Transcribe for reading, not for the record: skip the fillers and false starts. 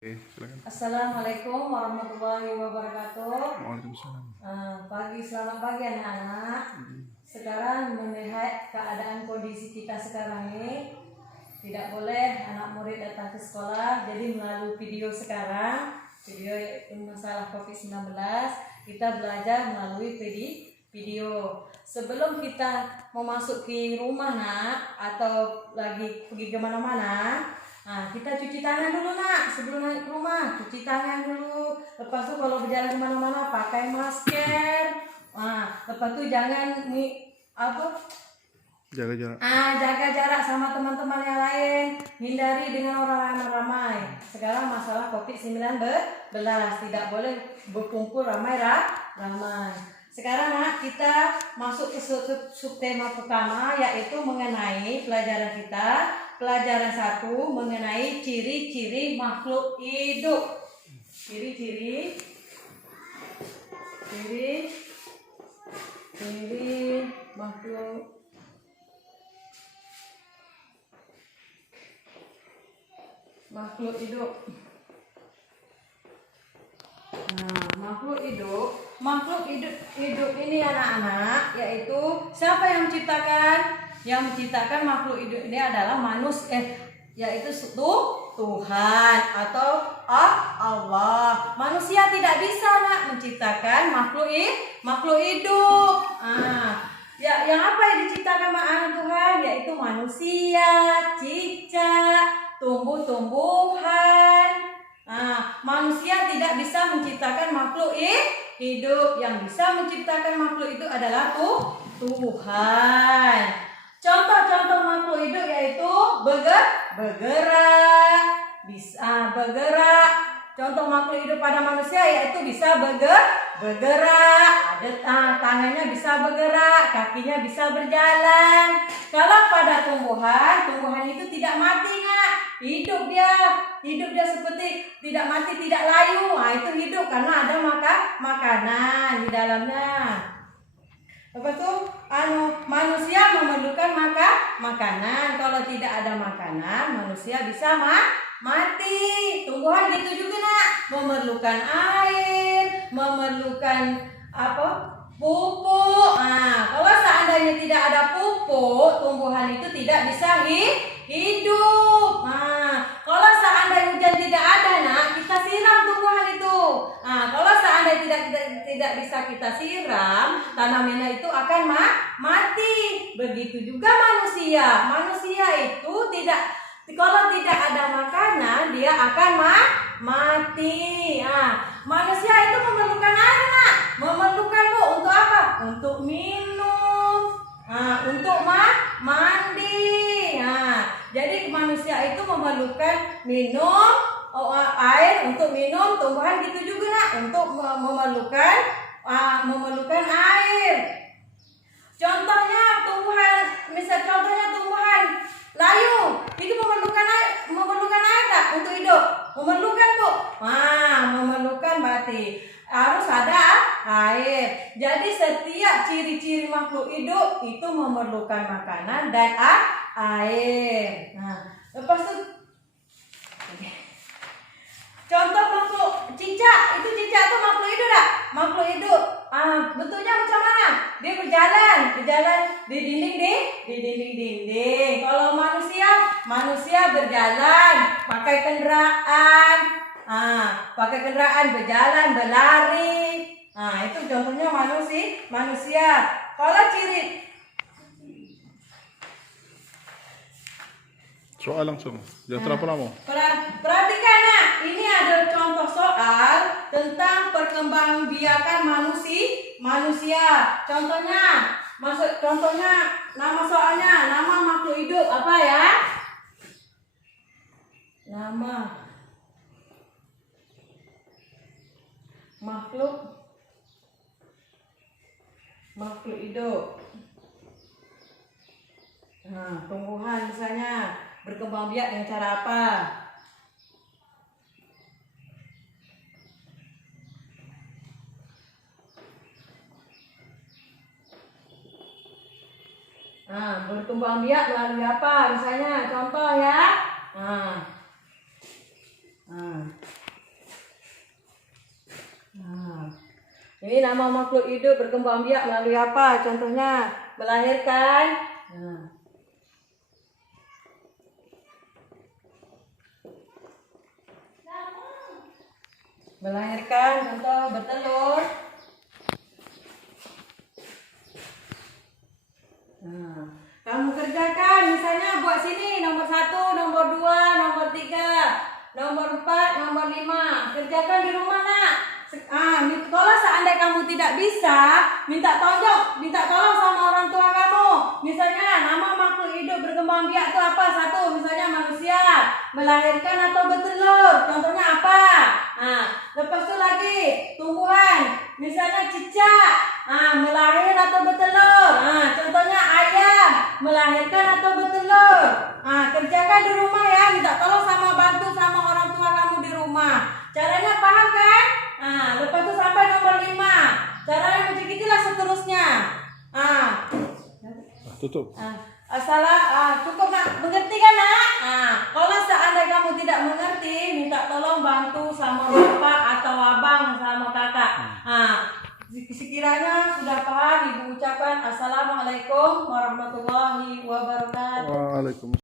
Oke, silakan. Assalamualaikum warahmatullahi wabarakatuh. Waalaikumsalam. Selamat pagi anak-anak. Sekarang melihat keadaan kondisi kita sekarang ini, tidak boleh anak murid datang ke sekolah. Jadi melalui video sekarang, video masalah COVID-19, kita belajar melalui video. Sebelum kita memasuki rumah nak, atau lagi pergi kemana-mana, kita cuci tangan dulu nak. Sebelum naik ke rumah, cuci tangan dulu. Lepas itu kalau berjalan kemana-mana pakai masker. Lepas itu jangan Jaga jarak. jaga jarak sama teman-teman yang lain. Hindari dengan orang ramai-ramai. Sekarang masalah COVID-19, tidak boleh berkumpul ramai-ramai. Sekarang nak, kita masuk ke subtema pertama, yaitu mengenai pelajaran kita. Pelajaran 1 mengenai ciri-ciri makhluk hidup. Ciri-ciri makhluk hidup. Makhluk hidup ini anak-anak, yaitu siapa yang menciptakan? Yang menciptakan makhluk hidup ini adalah yaitu Tuhan atau Allah. Manusia tidak bisa nak menciptakan makhluk hidup. Yang apa yang diciptakan Tuhan? Yaitu manusia, cicak, tumbuh-tumbuhan. Manusia tidak bisa menciptakan makhluk hidup. Yang bisa menciptakan makhluk itu adalah Tuhan. Contoh-contoh makhluk hidup yaitu bergerak, bisa bergerak. Contoh makhluk hidup pada manusia yaitu bisa bergerak, ada tangannya bisa bergerak, kakinya bisa berjalan. Kalau pada tumbuhan itu tidak mati nak, hidup dia seperti tidak mati, tidak layu. Itu hidup karena ada makanan di dalamnya. Lepas itu manusia memerlukan makanan. Kalau tidak ada makanan, manusia bisa mati. Tumbuhan gitu juga nak, memerlukan air, memerlukan pupuk. Kalau seandainya tidak ada pupuk, tumbuhan itu tidak bisa hidup. Kalau seandainya hujan tidak ada nak, kita siram tumbuhan itu. Kalau seandainya tidak bisa kita siram, tanaman itu akan mati. Begitu juga manusia. Manusia itu kalau tidak ada makanan, dia akan mati. Manusia itu memerlukan air nak. Memerlukan untuk apa? Untuk minum, untuk mandi. Jadi manusia itu memerlukan air untuk minum, tumbuhan gitu juga nak, untuk memerlukan air. Contohnya tumbuhan layu itu memerlukan air tak untuk hidup? Memerlukan bu. Memerlukan berarti harus ada air. Jadi setiap ciri-ciri makhluk hidup itu memerlukan makanan dan air. Lepas itu contoh makhluk cicak itu makhluk hidup tak? Makhluk hidup. Bentuknya macam mana? Dia berjalan di dinding. Kalau manusia berjalan pakai kendaraan. Berjalan, berlari. Itu contohnya manusia. Kalau ciri Soal langsung. Jangan terlalu lama. Perhatikan nak, ini ada contoh soal tentang perkembangbiakan manusia. Contohnya nama soalnya, nama makhluk hidup apa ya? Nama makhluk hidup. Tumbuhan misalnya berkembang biak dengan cara apa? Berkembang biak melalui apa? Misalnya contoh ya. Ini nama makhluk hidup berkembang biak melalui apa? Contohnya melahirkan. Nah. Melahirkan, contoh bertelur. Nah, kamu kerjakan, misalnya buat sini nomor 1, nomor 2, nomor 3, nomor 4, nomor 5. Kerjakan di rumah nak. Kalau seandainya kamu tidak bisa, minta tolong sama orang tua kamu. Misalnya nama makhluk hidup berkembang biak itu apa? 1, misalnya manusia, melahirkan atau bertelur. Contohnya apa? Lepas itu lagi tumbuhan, misalnya cicak, melahir atau bertelur. Contohnya ayam, melahirkan atau bertelur. Kerjakan di rumah ya, minta tolong bantu sama orang tua kamu di rumah. Caranya paham kan? Lepas itu sampai nomor 5. Caranya macam itulah seterusnya. Tutup. Cukup nak, mengerti kan nak? Kalau seandainya kamu tidak mengerti, minta tolong bantu sama bapak atau abang sama kakak. Sekiranya sudah paham, ibu ucapkan Assalamualaikum warahmatullahi wabarakatuh. Waalaikumsalam.